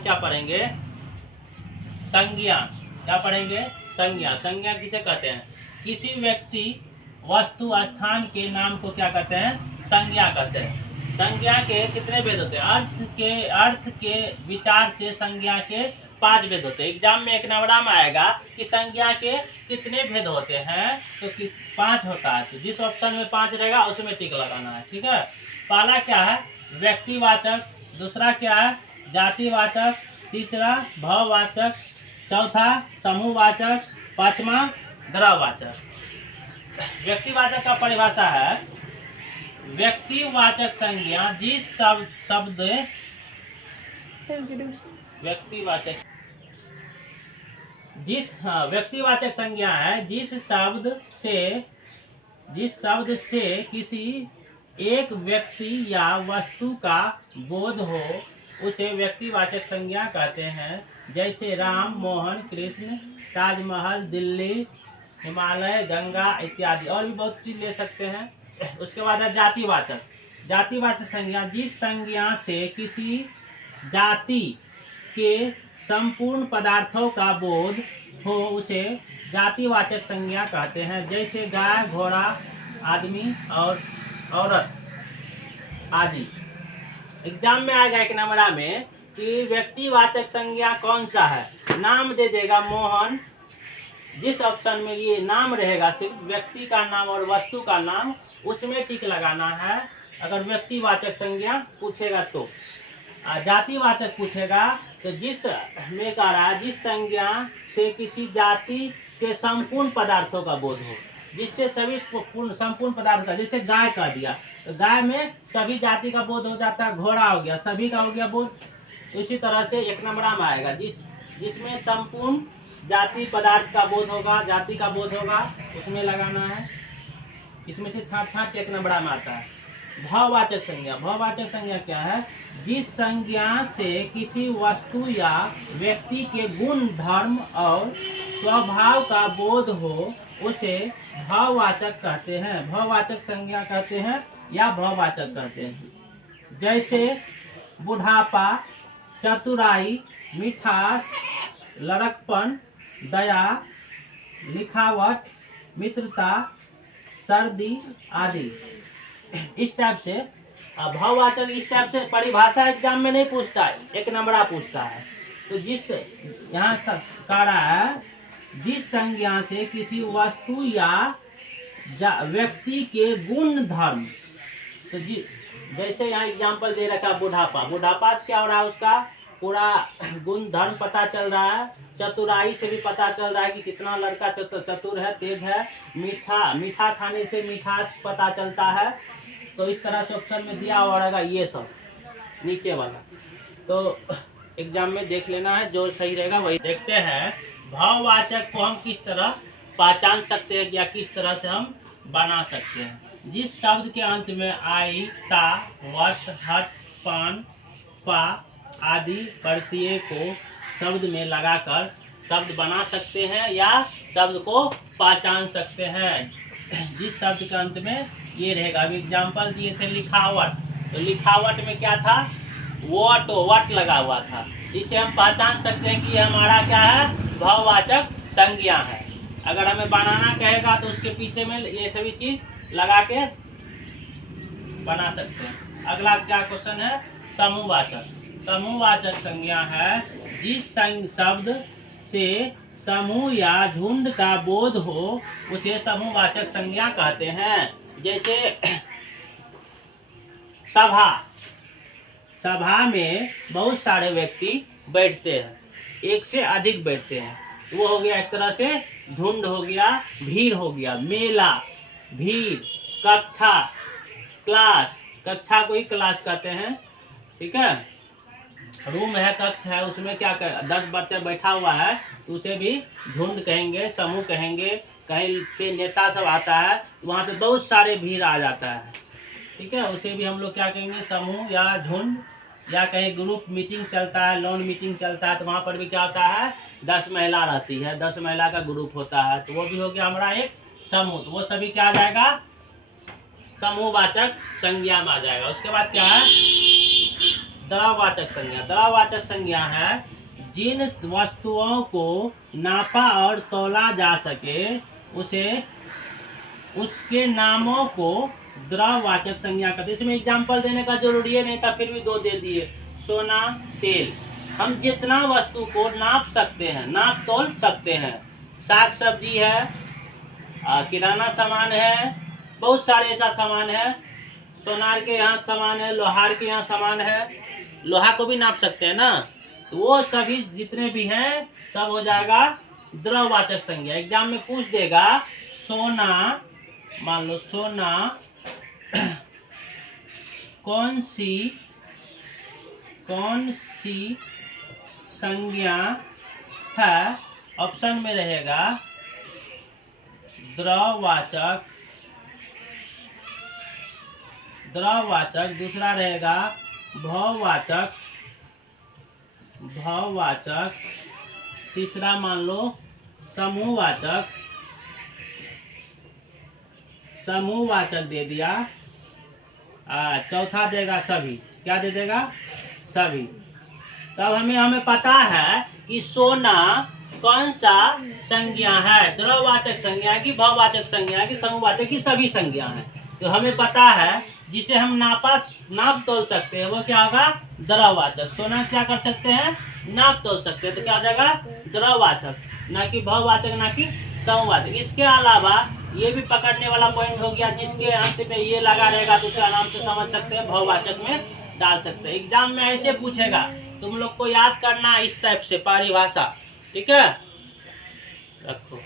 हम क्या पढ़ेंगे, संज्ञा। क्या पढ़ेंगे, संज्ञा। संज्ञा किसे कहते हैं, किसी व्यक्ति वस्तु स्थान के नाम को क्या कहते हैं, संज्ञा कहते हैं। संज्ञा के कितने भेद होते हैं, अर्थ के विचार से संज्ञा के 5 भेद होते हैं। एग्जाम में एक नंबर में आएगा कि संज्ञा के कितने भेद होते हैं, तो 5 होता है। तो जिस ऑप्शन में 5 रहेगा उसमें टिक लगाना है, ठीक है। पहला क्या है, व्यक्तिवाचक। दूसरा क्या है, जातिवाचक। तीसरा भाववाचक। चौथा समूहवाचक। पांचवा द्रव्यवाचक। व्यक्तिवाचक का परिभाषा है, व्यक्तिवाचक संज्ञा जिस शब्द व्यक्तिवाचक व्यक्तिवाचक संज्ञा है जिस शब्द से किसी एक व्यक्ति या वस्तु का बोध हो उसे व्यक्तिवाचक संज्ञा कहते हैं। जैसे राम, मोहन, कृष्ण, ताजमहल, दिल्ली, हिमालय, गंगा इत्यादि, और भी बहुत चीज ले सकते हैं। उसके बाद है जातिवाचक। जातिवाचक संज्ञा जिस संज्ञा से किसी जाति के संपूर्ण पदार्थों का बोध हो उसे जातिवाचक संज्ञा कहते हैं। जैसे गाय, घोड़ा, आदमी और औरत आदि। एग्जाम में आएगा एक नंबर में कि व्यक्तिवाचक संज्ञा कौन सा है, नाम दे देगा मोहन। जिस ऑप्शन में ये नाम रहेगा, सिर्फ व्यक्ति का नाम और वस्तु का नाम, उसमें टिक लगाना है अगर व्यक्तिवाचक संज्ञा पूछेगा तो। जातिवाचक पूछेगा तो जिस में कह रहा है जिस संज्ञा से किसी जाति के संपूर्ण पदार्थों का बोध हो, जिससे सभी संपूर्ण पदार्थ का, जैसे गाय कह दिया तो गाय में सभी जाति का बोध हो जाता है, घोड़ा हो गया सभी का हो गया बोध। इसी तरह से एक नंबर में आएगा जिसमें संपूर्ण जाति पदार्थ का बोध होगा, जाति का बोध होगा, उसमें लगाना है। इसमें से छाट एक नंबर में आता है। भाववाचक संज्ञा। भाववाचक संज्ञा क्या है, जिस संज्ञा से किसी वस्तु या व्यक्ति के गुण, धर्म और स्वभाव का बोध हो उसे भाववाचक कहते हैं। भाववाचक संज्ञा कहते हैं या भाववाचक कहते हैं। जैसे बुढ़ापा, चतुराई, मिठास, लड़कपन, दया, लिखावट, मित्रता, सर्दी आदि। इस टाइप से भाववाचक इस टाइप से परिभाषा एग्जाम में नहीं पूछता है, एक नंबर पूछता है। तो जिस यहाँ कह रहा है जिस संज्ञा से किसी वस्तु या व्यक्ति के गुण, धर्म, तो जैसे यहाँ एग्जाम्पल दे रखा बुढ़ापा। बुढ़ापा से क्या हो रहा है, उसका पूरा गुण धर्म पता चल रहा है। चतुराई से भी पता चल रहा है कि कितना लड़का चतुर है, तेज है। मीठा खाने से मिठास पता चलता है। तो इस तरह से ऑप्शन में दिया हुआ रहेगा ये सब नीचे वाला। तो एग्जाम में देख लेना है, जो सही रहेगा वही। देखते हैं भाववाचक को हम किस तरह पहचान सकते हैं या किस तरह से हम बना सकते हैं। जिस शब्द के अंत में आई, ता, वट, हट, पान, पा आदि प्रत्यय को शब्द में लगाकर शब्द बना सकते हैं या शब्द को पहचान सकते हैं। जिस शब्द के अंत में ये रहेगा। अभी एग्जाम्पल दिए थे लिखावट, तो लिखावट में क्या था, वट लगा हुआ था। इसे हम पहचान सकते हैं कि हमारा क्या है, भाववाचक संज्ञा है। अगर हमें बनाना कहेगा तो उसके पीछे में ये सभी चीज लगा के बना सकते हैं। अगला क्या क्वेश्चन है, समूहवाचक। समूहवाचक संज्ञा है जिस शब्द से समूह या झुंड का बोध हो उसे समूहवाचक संज्ञा कहते हैं। जैसे सभा में बहुत सारे व्यक्ति बैठते हैं, एक से अधिक बैठते हैं, वो हो गया एक तरह से झुंड हो गया, भीड़ हो गया। मेला, भीड़, कक्षा, क्लास, कक्षा को ही क्लास कहते हैं, ठीक है। रूम है, कक्ष है, उसमें क्या 10 बच्चे बैठा हुआ है तो उसे भी झुंड कहेंगे, समूह कहेंगे। कहीं पे नेता सब आता है वहाँ पे बहुत सारे भीड़ आ जाता है, ठीक है, उसे भी हम लोग क्या कहेंगे, समूह या झुंड। या कहीं ग्रुप मीटिंग चलता है, लॉन मीटिंग चलता है, तो वहाँ पर भी क्या होता है, 10 महिला रहती है, 10 महिला का ग्रुप होता है, तो वो भी हो गया हमारा एक समूह। तो वो सभी क्या आ जाएगा, समूहवाचक संज्ञा में आ जाएगा। उसके बाद क्या है, द्रववाचक संज्ञा। द्रववाचक संज्ञा है जिन वस्तुओं को नापा और तौला जा सके उसे उसके नामों को द्रववाचक संज्ञा कहते हैं। इसमें एग्जाम्पल देने का जरूरी है नहीं था, फिर भी 2 दे दिए। सोना, तेल, हम जितना वस्तु को नाप सकते हैं, नाप तोल सकते हैं। साग सब्जी है, किराना सामान है, बहुत सारे ऐसा सामान है। सोनार के यहाँ सामान है, लोहार के यहाँ सामान है, लोहा को भी नाप सकते हैं ना। तो वो सभी जितने भी हैं सब हो जाएगा द्रववाचक संज्ञा। एग्जाम में पूछ देगा सोना, मान लो सोना कौन सी संज्ञा है। ऑप्शन में रहेगा द्रववाचक, दूसरा रहेगा भौवाचक, तीसरा मान लो समूहवाचक दे दिया। चौथा देगा सभी। क्या दे देगा? सभी। तब हमें पता है कि सोना कौन सा संज्ञा है, द्रववाचक संज्ञा की, भौवाचक संज्ञा की, समूहवाचक की, सभी संज्ञा है। तो हमें पता है जिसे हम नाप तोल सकते हैं वो क्या होगा? द्रववाचक। सोना क्या कर सकते हैं? नाप तोल सकते हैं। तो क्या हो जाएगा? द्रववाचक, ना कि भौवाचक, ना कि समूहवाचक। इसके अलावा ये भी पकड़ने वाला पॉइंट हो गया, जिसके अंत में ये लगा रहेगा तो उसे आराम से समझ सकते हैं, भौवाचक में डाल सकते हैं। एग्जाम में ऐसे पूछेगा, तुम लोग को याद करना इस टाइप से परिभाषा। ठीक है, रखो।